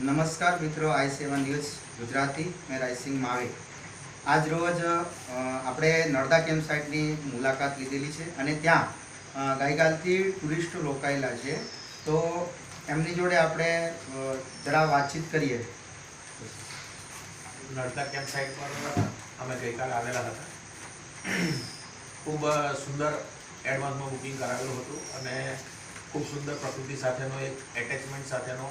નમસ્કાર મિત્રો, આઈ સેવન ન્યૂઝ ગુજરાતી, મેં રાયસિંગ માવે. આજ રોજ આપણે નર્મદા કેમ્પ સાઇટની મુલાકાત લીધેલી છે અને ત્યાં ગઈકાલથી ટુરિસ્ટો રોકાયેલા છે. તો એમની જોડે આપણે જરા વાતચીત કરીએ. નર્મદા કેમ્પ સાઇટ પર અમે ગઈકાલે આવેલા હતા. ખૂબ સુંદર એડવાન્સમાં બુકિંગ કરાવેલું હતું અને ખૂબ સુંદર પ્રકૃતિ સાથેનો એક એટેચમેન્ટ સાથેનો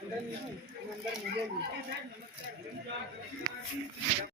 અંદર અંદર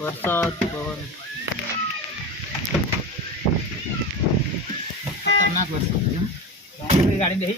વરસાદ પવન. ખતરનાક વરસાદ ગાડી